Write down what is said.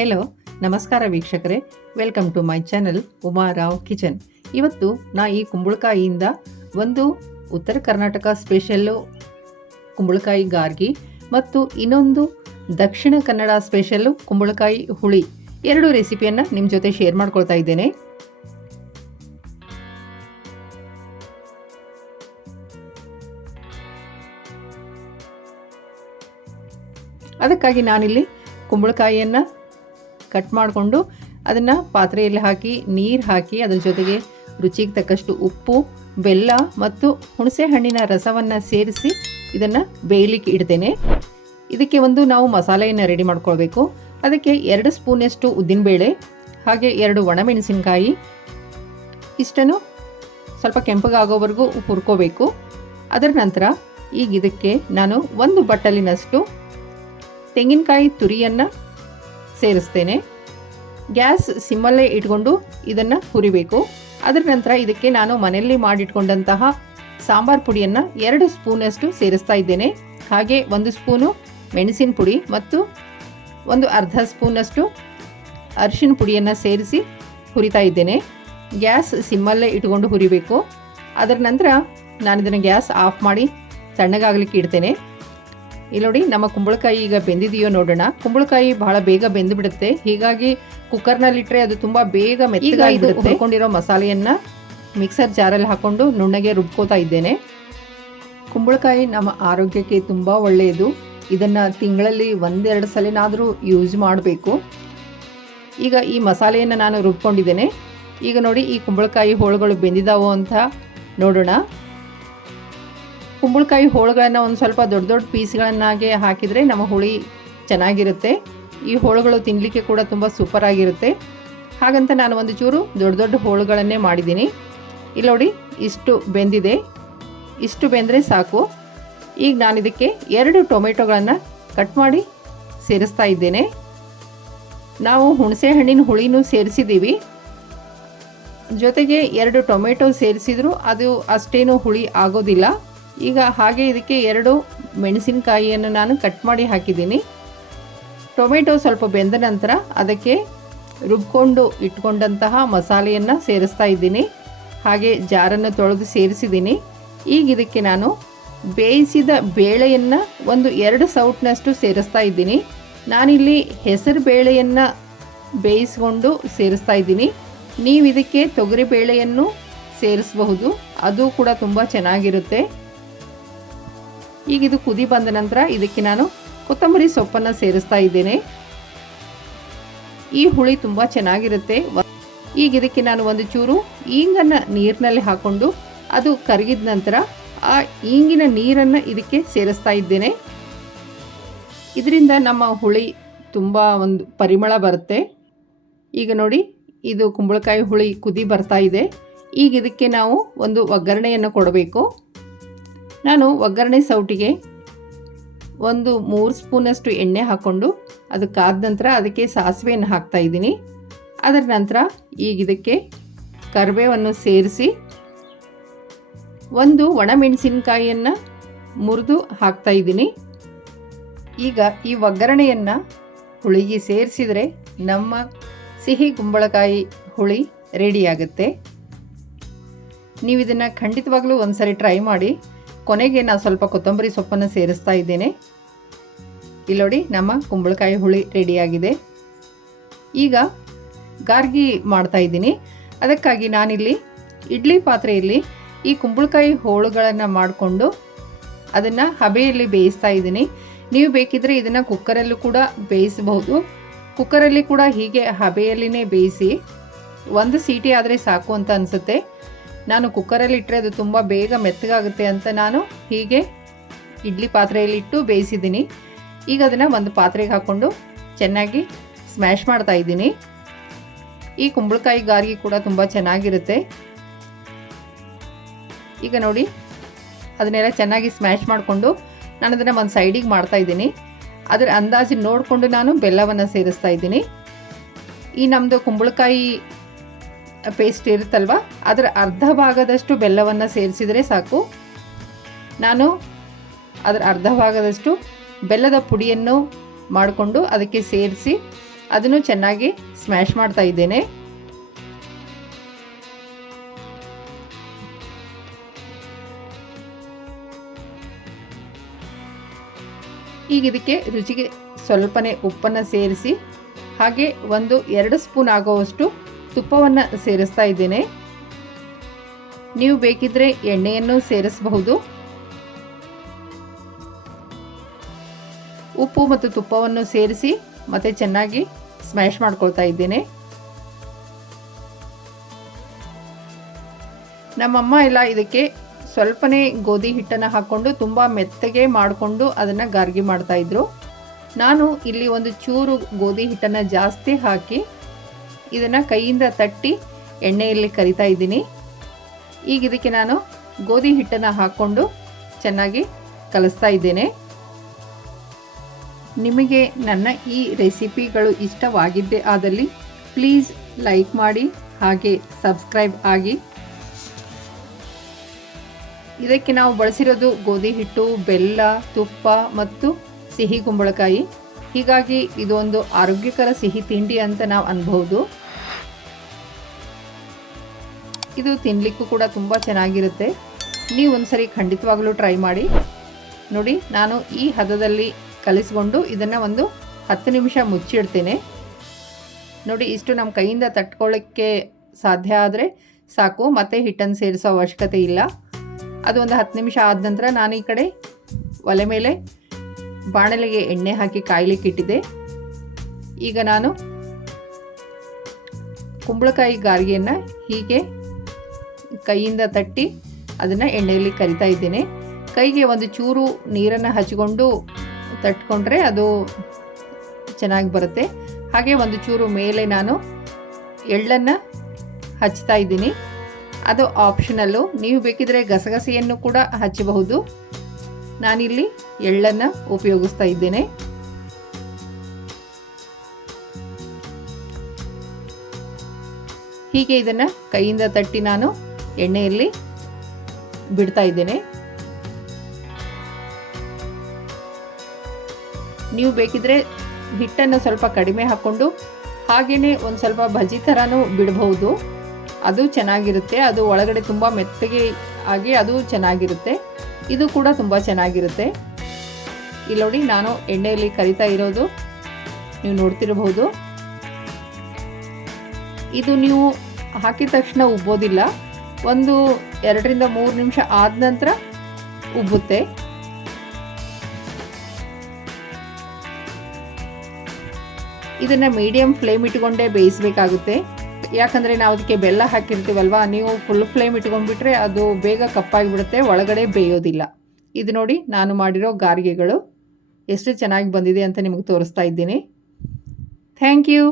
Hello ನಮಸ್ಕಾರ ವೀಕ್ಷಕರೇ. Welcome to my channel Umarao kitchen ಇವತ್ತು ನಾ ಈ ಕುಂಬಳಕಾಯಿಯಿಂದ ಒಂದು ಉತ್ತರ ಕರ್ನಾಟಕ ಸ್ಪೆಷಲ್ಲು ಕುಂಬಳಕಾಯಿ ಗಾರ್ಗಿ ಮತ್ತು ಇನ್ನೊಂದು ದಕ್ಷಿಣ ಕನ್ನಡ ಸ್ಪೆಷಲ್ಲು ಕುಂಬಳಕಾಯಿ ಹುಳಿ. ಎರಡು ರೆಸಿಪಿಯನ್ನು ನಿಮ್ಮ ಜೊತೆ ಶೇರ್ ಮಾಡ್ಕೊಳ್ತಾ ಇದ್ದೇನೆ. ಅದಕ್ಕಾಗಿ ನಾನಿಲ್ಲಿ ಕುಂಬಳಕಾಯಿಯನ್ನು ಕಟ್ ಮಾಡಿಕೊಂಡು ಅದನ್ನು ಪಾತ್ರೆಯಲ್ಲಿ ಹಾಕಿ, ನೀರು ಹಾಕಿ, ಅದ್ರ ಜೊತೆಗೆ ರುಚಿಗೆ ತಕ್ಕಷ್ಟು ಉಪ್ಪು, ಬೆಲ್ಲ ಮತ್ತು ಹುಣಸೆ ಹಣ್ಣಿನ ರಸವನ್ನು ಸೇರಿಸಿ ಇದನ್ನು ಬೇಯಲಿಕ್ಕೆ ಇಡ್ತೇನೆ. ಇದಕ್ಕೆ ಒಂದು ನಾವು ಮಸಾಲೆಯನ್ನು ರೆಡಿ ಮಾಡ್ಕೊಳ್ಬೇಕು. ಅದಕ್ಕೆ ಎರಡು ಸ್ಪೂನಷ್ಟು ಉದ್ದಿನಬೇಳೆ, ಹಾಗೆ ಎರಡು ಒಣಮೆಣಸಿನಕಾಯಿ, ಇಷ್ಟನ್ನು ಸ್ವಲ್ಪ ಕೆಂಪಗಾಗೋವರೆಗೂ ಹುರ್ಕೋಬೇಕು. ಅದರ ನಂತರ ಈಗ ಇದಕ್ಕೆ ನಾನು ಒಂದು ಬಟ್ಟಲಿನಷ್ಟು ತೆಂಗಿನಕಾಯಿ ತುರಿಯನ್ನು ಸೇರಿಸ್ತೇನೆ. ಗ್ಯಾಸ್ ಸಿಮ್ಮಲ್ಲೇ ಇಟ್ಕೊಂಡು ಇದನ್ನು ಹುರಿಬೇಕು. ಅದರ ನಂತರ ಇದಕ್ಕೆ ನಾನು ಮನೆಯಲ್ಲಿ ಮಾಡಿಟ್ಕೊಂಡಂತಹ ಸಾಂಬಾರ್ ಪುಡಿಯನ್ನು ಎರಡು ಸ್ಪೂನಷ್ಟು ಸೇರಿಸ್ತಾ ಇದ್ದೇನೆ. ಹಾಗೆ ಒಂದು ಸ್ಪೂನು ಮೆಣಸಿನ ಪುಡಿ ಮತ್ತು ಒಂದು ಅರ್ಧ ಸ್ಪೂನಷ್ಟು ಅರಿಶಿನ ಪುಡಿಯನ್ನು ಸೇರಿಸಿ ಹುರಿತಾ ಇದ್ದೇನೆ. ಗ್ಯಾಸ್ ಸಿಮ್ಮಲ್ಲೇ ಇಟ್ಕೊಂಡು ಹುರಿಬೇಕು. ಅದರ ನಂತರ ನಾನು ಇದನ್ನು ಗ್ಯಾಸ್ ಆಫ್ ಮಾಡಿ ತಣ್ಣಗಾಗಲಿಕ್ಕೆ ಇಡ್ತೇನೆ. ಇಲ್ಲಿ ನೋಡಿ ನಮ್ಮ ಕುಂಬಳಕಾಯಿ ಈಗ ಬೆಂದಿದೆಯೋ ನೋಡೋಣ. ಕುಂಬಳಕಾಯಿ ಬಹಳ ಬೇಗ ಬೆಂದು ಬಿಡುತ್ತೆ ಹೀಗಾಗಿ ಕುಕ್ಕರ್ನಲ್ಲಿಟ್ಟರೆ ಅದು ತುಂಬ ಬೇಗ ಮೆತ್ತಗಾಗಿ ಹುರ್ಕೊಂಡಿರೋ ಮಸಾಲೆಯನ್ನ ಮಿಕ್ಸರ್ ಜಾರಲ್ಲಿ ಹಾಕೊಂಡು ನುಣ್ಣಗೆ ರುಬ್ಕೋತಾ ಇದ್ದೇನೆ. ಕುಂಬಳಕಾಯಿ ನಮ್ಮ ಆರೋಗ್ಯಕ್ಕೆ ತುಂಬ ಒಳ್ಳೆಯದು. ಇದನ್ನು ತಿಂಗಳಲ್ಲಿ ಒಂದೆರಡು ಸಲನಾದರೂ ಯೂಸ್ ಮಾಡಬೇಕು. ಈಗ ಈ ಮಸಾಲೆಯನ್ನು ನಾನು ರುಬ್ಕೊಂಡಿದ್ದೇನೆ. ಈಗ ನೋಡಿ ಈ ಕುಂಬಳಕಾಯಿ ಹೋಳುಗಳು ಬೆಂದಿದಾವೋ ಅಂತ ನೋಡೋಣ. ಕುಂಬಳಕಾಯಿ ಹೋಳುಗಳನ್ನು ಒಂದು ಸ್ವಲ್ಪ ದೊಡ್ಡ ದೊಡ್ಡ ಪೀಸ್ಗಳನ್ನಾಗೆ ಹಾಕಿದರೆ ನಮ್ಮ ಹುಳಿ ಚೆನ್ನಾಗಿರುತ್ತೆ. ಈ ಹೋಳುಗಳು ತಿನ್ನಲಿಕ್ಕೆ ಕೂಡ ತುಂಬ ಸೂಪರ್ ಆಗಿರುತ್ತೆ. ಹಾಗಂತ ನಾನು ಒಂದು ಚೂರು ದೊಡ್ಡ ದೊಡ್ಡ ಹೋಳುಗಳನ್ನೇ ಮಾಡಿದ್ದೀನಿ. ಇಲ್ಲಿ ನೋಡಿ ಇಷ್ಟು ಬೆಂದಿದೆ. ಇಷ್ಟು ಬೆಂದರೆ ಸಾಕು. ಈಗ ನಾನು ಇದಕ್ಕೆ ಎರಡು ಟೊಮೆಟೊಗಳನ್ನು ಕಟ್ ಮಾಡಿ ಸೇರಿಸ್ತಾ ಇದ್ದೇನೆ. ನಾವು ಹುಣಸೆ ಹಣ್ಣಿನ ಹುಳಿನೂ ಸೇರಿಸಿದ್ದೀವಿ. ಜೊತೆಗೆ ಎರಡು ಟೊಮೆಟೊ ಸೇರಿಸಿದ್ರು ಅದು ಅಷ್ಟೇನು ಹುಳಿ ಆಗೋದಿಲ್ಲ. ಈಗ ಹಾಗೆ ಇದಕ್ಕೆ ಎರಡು ಮೆಣಸಿನಕಾಯಿಯನ್ನು ನಾನು ಕಟ್ ಮಾಡಿ ಹಾಕಿದ್ದೀನಿ. ಟೊಮೆಟೊ ಸ್ವಲ್ಪ ಬೆಂದ ನಂತರ ಅದಕ್ಕೆ ರುಬ್ಕೊಂಡು ಇಟ್ಕೊಂಡಂತಹ ಮಸಾಲೆಯನ್ನು ಸೇರಿಸ್ತಾ ಇದ್ದೀನಿ. ಹಾಗೆ ಜಾರನ್ನು ತೊಳೆದು ಸೇರಿಸಿದ್ದೀನಿ. ಈಗ ಇದಕ್ಕೆ ನಾನು ಬೇಯಿಸಿದ ಬೇಳೆಯನ್ನು ಒಂದು ಎರಡು ಸೌಟ್ನಷ್ಟು ಸೇರಿಸ್ತಾ ಇದ್ದೀನಿ. ನಾನಿಲ್ಲಿ ಹೆಸರು ಬೇಳೆಯನ್ನು ಬೇಯಿಸ್ಕೊಂಡು ಸೇರಿಸ್ತಾ ಇದ್ದೀನಿ. ನೀವು ಇದಕ್ಕೆ ತೊಗರಿ ಬೇಳೆಯನ್ನು ಸೇರಿಸಬಹುದು. ಅದು ಕೂಡ ತುಂಬ ಚೆನ್ನಾಗಿರುತ್ತೆ. ಈಗ ಇದು ಕುದಿ ಬಂದ ನಂತರ ಇದಕ್ಕೆ ನಾನು ಕೊತ್ತಂಬರಿ ಸೊಪ್ಪನ್ನು ಸೇರಿಸ್ತಾ ಇದ್ದೇನೆ. ಈ ಹುಳಿ ತುಂಬ ಚೆನ್ನಾಗಿರುತ್ತೆ. ಈಗ ಇದಕ್ಕೆ ನಾನು ಒಂದು ಚೂರು ಈಂಗನ್ನು ನೀರಿನಲ್ಲಿ ಹಾಕ್ಕೊಂಡು ಅದು ಕರಗಿದ ನಂತರ ಆ ಈಂಗಿನ ನೀರನ್ನು ಇದಕ್ಕೆ ಸೇರಿಸ್ತಾ ಇದ್ದೇನೆ. ಇದರಿಂದ ನಮ್ಮ ಹುಳಿ ತುಂಬ ಒಂದು ಪರಿಮಳ ಬರುತ್ತೆ. ಈಗ ನೋಡಿ, ಇದು ಕುಂಬಳಕಾಯಿ ಹುಳಿ ಕುದಿ ಬರ್ತಾ ಇದೆ. ಈಗ ಇದಕ್ಕೆ ನಾವು ಒಂದು ಒಗ್ಗರಣೆಯನ್ನು ಕೊಡಬೇಕು. ನಾನು ಒಗ್ಗರಣೆ ಸೌಟಿಗೆ ಒಂದು ಮೂರು ಸ್ಪೂನಷ್ಟು ಎಣ್ಣೆ ಹಾಕ್ಕೊಂಡು ಅದು ಕಾದ ನಂತರ ಅದಕ್ಕೆ ಸಾಸಿವೆಯನ್ನು ಹಾಕ್ತಾ ಇದ್ದೀನಿ. ಅದರ ನಂತರ ಈಗ ಇದಕ್ಕೆ ಕರಿಬೇವನ್ನು ಸೇರಿಸಿ ಒಂದು ಒಣಮೆಣಸಿನಕಾಯಿಯನ್ನು ಮುರಿದು ಹಾಕ್ತಾ ಇದ್ದೀನಿ. ಈಗ ಈ ಒಗ್ಗರಣೆಯನ್ನು ಹುಳಿಗೆ ಸೇರಿಸಿದರೆ ನಮ್ಮ ಸಿಹಿ ಕುಂಬಳಕಾಯಿ ಹುಳಿ ರೆಡಿಯಾಗುತ್ತೆ ನೀವು ಇದನ್ನು ಖಂಡಿತವಾಗ್ಲೂ ಒಂದು ಸರಿ ಟ್ರೈ ಮಾಡಿ. ಕೊನೆಗೆ ನಾನು ಸ್ವಲ್ಪ ಕೊತ್ತಂಬರಿ ಸೊಪ್ಪನ್ನು ಸೇರಿಸ್ತಾ ಇದ್ದೇನೆ. ಇಲ್ಲೋಡಿ ನಮ್ಮ ಕುಂಬಳಕಾಯಿ ಹುಳಿ ರೆಡಿಯಾಗಿದೆ. ಈಗ ಗಾರ್ಗಿ ಮಾಡ್ತಾ ಇದ್ದೀನಿ. ಅದಕ್ಕಾಗಿ ನಾನಿಲ್ಲಿ ಇಡ್ಲಿ ಪಾತ್ರೆಯಲ್ಲಿ ಈ ಕುಂಬಳಕಾಯಿ ಹೋಳುಗಳನ್ನು ಮಾಡಿಕೊಂಡು ಅದನ್ನು ಹಬೆಯಲ್ಲಿ ಬೇಯಿಸ್ತಾ ಇದ್ದೀನಿ. ನೀವು ಬೇಕಿದ್ದರೆ ಇದನ್ನು ಕುಕ್ಕರಲ್ಲೂ ಕೂಡ ಬೇಯಿಸಬಹುದು. ಕುಕ್ಕರಲ್ಲಿ ಕೂಡ ಹೀಗೆ ಹಬೆಯಲ್ಲಿನೇ ಬೇಯಿಸಿ ಒಂದು ಸೀಟಿ ಆದರೆ ಸಾಕು ಅಂತ ಅನಿಸುತ್ತೆ. ನಾನು ಕುಕ್ಕರಲ್ಲಿ ಇಟ್ಟರೆ ಅದು ತುಂಬ ಬೇಗ ಮೆತ್ತಗಾಗುತ್ತೆ ಅಂತ ನಾನು ಹೀಗೆ ಇಡ್ಲಿ ಪಾತ್ರೆಯಲ್ಲಿಟ್ಟು ಬೇಯಿಸಿದ್ದೀನಿ. ಈಗ ಅದನ್ನು ಒಂದು ಪಾತ್ರೆಗೆ ಹಾಕ್ಕೊಂಡು ಚೆನ್ನಾಗಿ ಸ್ಮ್ಯಾಶ್ ಮಾಡ್ತಾ ಇದ್ದೀನಿ. ಈ ಕುಂಬಳಕಾಯಿ ಗಾರ್ಗಿ ಕೂಡ ತುಂಬ ಚೆನ್ನಾಗಿರುತ್ತೆ. ಈಗ ನೋಡಿ, ಅದನ್ನೆಲ್ಲ ಚೆನ್ನಾಗಿ ಸ್ಮ್ಯಾಶ್ ಮಾಡಿಕೊಂಡು ನಾನು ಅದನ್ನು ಒಂದು ಸೈಡಿಗೆ ಮಾಡ್ತಾ ಇದ್ದೀನಿ. ಅದರ ಅಂದಾಜು ನೋಡಿಕೊಂಡು ನಾನು ಬೆಲ್ಲವನ್ನು ಸೇರಿಸ್ತಾ ಇದ್ದೀನಿ. ಈ ನಮ್ಮದು ಕುಂಬಳಕಾಯಿ ಪೇಸ್ಟ್ ಇರುತ್ತಲ್ವ? ಅದರ ಅರ್ಧ ಭಾಗದಷ್ಟು ಬೆಲ್ಲವನ್ನು ಸೇರಿಸಿದರೆ ಸಾಕು. ನಾನು ಅದರ ಅರ್ಧ ಭಾಗದಷ್ಟು ಬೆಲ್ಲದ ಪುಡಿಯನ್ನು ಮಾಡಿಕೊಂಡು ಅದಕ್ಕೆ ಸೇರಿಸಿ ಅದನ್ನು ಚೆನ್ನಾಗಿ ಸ್ಮ್ಯಾಶ್ ಮಾಡ್ತಾ ಇದ್ದೇನೆ. ಈಗ ಇದಕ್ಕೆ ರುಚಿಗೆ ಸ್ವಲ್ಪನೇ ಉಪ್ಪನ್ನು ಸೇರಿಸಿ, ಹಾಗೆ ಒಂದು ಎರಡು ಸ್ಪೂನ್ ಆಗುವಷ್ಟು ತುಪ್ಪವನ್ನು ಸೇರಿಸ್ತಾ ಇದ್ದೇನೆ. ನೀವು ಬೇಕಿದ್ರೆ ಎಣ್ಣೆಯನ್ನು ಸೇರಿಸಬಹುದು. ಉಪ್ಪು ಮತ್ತು ತುಪ್ಪವನ್ನು ಸೇರಿಸಿ ಮತ್ತೆ ಚೆನ್ನಾಗಿ ಸ್ಮ್ಯಾಶ್ ಮಾಡ್ಕೊಳ್ತಾ ಇದ್ದೇನೆ. ನಮ್ಮಮ್ಮ ಎಲ್ಲ ಇದಕ್ಕೆ ಸ್ವಲ್ಪನೇ ಗೋಧಿ ಹಿಟ್ಟನ್ನು ಹಾಕ್ಕೊಂಡು ತುಂಬ ಮೆತ್ತಗೆ ಮಾಡಿಕೊಂಡು ಅದನ್ನು ಗಾರ್ಗಿ ಮಾಡ್ತಾಯಿದ್ರು ನಾನು ಇಲ್ಲಿ ಒಂದು ಚೂರು ಗೋಧಿ ಹಿಟ್ಟನ್ನು ಜಾಸ್ತಿ ಹಾಕಿ ಇದನ್ನು ಕೈಯಿಂದ ತಟ್ಟಿ ಎಣ್ಣೆಯಲ್ಲಿ ಕರಿತಾ ಇದ್ದೀನಿ. ಈಗ ಇದಕ್ಕೆ ನಾನು ಗೋಧಿ ಹಿಟ್ಟನ್ನು ಹಾಕ್ಕೊಂಡು ಚೆನ್ನಾಗಿ ಕಲಿಸ್ತಾ ಇದ್ದೇನೆ. ನಿಮಗೆ ನನ್ನ ಈ ರೆಸಿಪಿಗಳು ಇಷ್ಟವಾಗಿದ್ದೆ ಆದಲ್ಲಿ ಪ್ಲೀಸ್ ಲೈಕ್ ಮಾಡಿ ಹಾಗೆ ಸಬ್ಸ್ಕ್ರೈಬ್ ಆಗಿ. ಇದಕ್ಕೆ ನಾವು ಬಳಸಿರೋದು ಗೋಧಿ ಹಿಟ್ಟು, ಬೆಲ್ಲ, ತುಪ್ಪ ಮತ್ತು ಸಿಹಿ ಕುಂಬಳಕಾಯಿ. ಹೀಗಾಗಿ ಇದೊಂದು ಆರೋಗ್ಯಕರ ಸಿಹಿ ತಿಂಡಿ ಅಂತ ನಾವು ಅನ್ಬಹುದು. ಇದು ತಿನ್ನಲಿಕ್ಕೂ ಕೂಡ ತುಂಬ ಚೆನ್ನಾಗಿರುತ್ತೆ. ನೀವು ಒಂದ್ಸರಿ ಖಂಡಿತವಾಗಲೂ ಟ್ರೈ ಮಾಡಿ. ನೋಡಿ, ನಾನು ಈ ಹದದಲ್ಲಿ ಕಲಿಸ್ಕೊಂಡು ಇದನ್ನು ಒಂದು ಹತ್ತು ನಿಮಿಷ ಮುಚ್ಚಿಡ್ತೇನೆ. ನೋಡಿ, ಇಷ್ಟು ನಮ್ಮ ಕೈಯಿಂದ ತಟ್ಕೊಳ್ಳೋಕ್ಕೆ ಸಾಧ್ಯ ಆದರೆ ಸಾಕು, ಮತ್ತೆ ಹಿಟ್ಟನ್ನು ಸೇರಿಸೋ ಅವಶ್ಯಕತೆ ಇಲ್ಲ. ಅದು ಒಂದು ಹತ್ತು ನಿಮಿಷ ಆದ ನಂತರ ನಾನು ಈ ಕಡೆ ಒಲೆ ಮೇಲೆ ಬಾಣಲೆಗೆ ಎಣ್ಣೆ ಹಾಕಿ ಕಾಯ್ಲಿಕ್ಕೆ ಇಟ್ಟಿದ್ದೆ. ಈಗ ನಾನು ಕುಂಬಳಕಾಯಿ ಗಾರ್ಗೆಯನ್ನು ಹೀಗೆ ಕೈಯಿಂದ ತಟ್ಟಿ ಅದನ್ನು ಎಣ್ಣೆಯಲ್ಲಿ ಕರಿತಾ ಇದ್ದೇನೆ. ಕೈಗೆ ಒಂದು ಚೂರು ನೀರನ್ನು ಹಚ್ಚಿಕೊಂಡು ತಟ್ಕೊಂಡ್ರೆ ಅದು ಚೆನ್ನಾಗಿ ಬರುತ್ತೆ. ಹಾಗೆ ಒಂದು ಚೂರು ಮೇಲೆ ನಾನು ಎಳ್ಳನ್ನು ಹಚ್ತಾ ಇದ್ದೀನಿ. ಅದು ಆಪ್ಷನಲ್ಲು ನೀವು ಬೇಕಿದ್ರೆ ಗಸಗಸೆಯನ್ನು ಕೂಡ ಹಚ್ಚಬಹುದು. ನಾನಿಲ್ಲಿ ಎಳ್ಳನ್ನು ಉಪಯೋಗಿಸ್ತಾ ಇದ್ದೇನೆ. ಹೀಗೆ ಇದನ್ನು ಕೈಯಿಂದ ತಟ್ಟಿ ನಾನು ಎಣ್ಣೆಯಲ್ಲಿ ಬಿಡ್ತಾ ಇದ್ದೇನೆ. ನೀವು ಬೇಕಿದ್ರೆ ಹಿಟ್ಟನ್ನು ಸ್ವಲ್ಪ ಕಡಿಮೆ ಹಾಕ್ಕೊಂಡು ಹಾಗೆಯೇ ಒಂದು ಸ್ವಲ್ಪ ಬಜ್ಜಿ ಥರನೂ ಬಿಡಬಹುದು. ಅದು ಚೆನ್ನಾಗಿರುತ್ತೆ. ಅದು ಒಳಗಡೆ ತುಂಬ ಮೆತ್ತಗೆ ಆಗಿ ಅದು ಚೆನ್ನಾಗಿರುತ್ತೆ. ಇದು ಕೂಡ ತುಂಬ ಚೆನ್ನಾಗಿರುತ್ತೆ. ಇಲ್ಲಿ ನೋಡಿ ನಾನು ಎಣ್ಣೆಯಲ್ಲಿ ಕರಿತಾ ಇರೋದು. ನೀವು ನೋಡ್ತಿರಬಹುದು. ಇದು ನೀವು ಹಾಕಿದ ತಕ್ಷಣ ಉಬ್ಬೋದಿಲ್ಲ ಒಂದು ಎರಡರಿಂದ ಮೂರು ನಿಮಿಷ ಆದ ನಂತರ ಉಬ್ಬುತ್ತೆ. ಇದನ್ನು ಮೀಡಿಯಂ ಫ್ಲೇಮ್ ಇಟ್ಕೊಂಡೇ ಬೇಯಿಸಬೇಕಾಗುತ್ತೆ. ಯಾಕಂದರೆ ನಾವು ಅದಕ್ಕೆ ಬೆಲ್ಲ ಹಾಕಿರ್ತೀವಲ್ವಾ, ನೀವು ಫುಲ್ ಫ್ಲೇಮ್ ಇಟ್ಕೊಂಡ್ಬಿಟ್ರೆ ಅದು ಬೇಗ ಕಪ್ಪಾಗಿಬಿಡುತ್ತೆ, ಒಳಗಡೆ ಬೇಯೋದಿಲ್ಲ. ಇದು ನೋಡಿ ನಾನು ಮಾಡಿರೋ ಗಾರಿಗೆಗಳು. ಎಷ್ಟು ಚೆನ್ನಾಗಿ ಬಂದಿದೆ ಅಂತ ನಿಮಗೆ ತೋರಿಸ್ತಾ ಇದ್ದೀನಿ. Thank you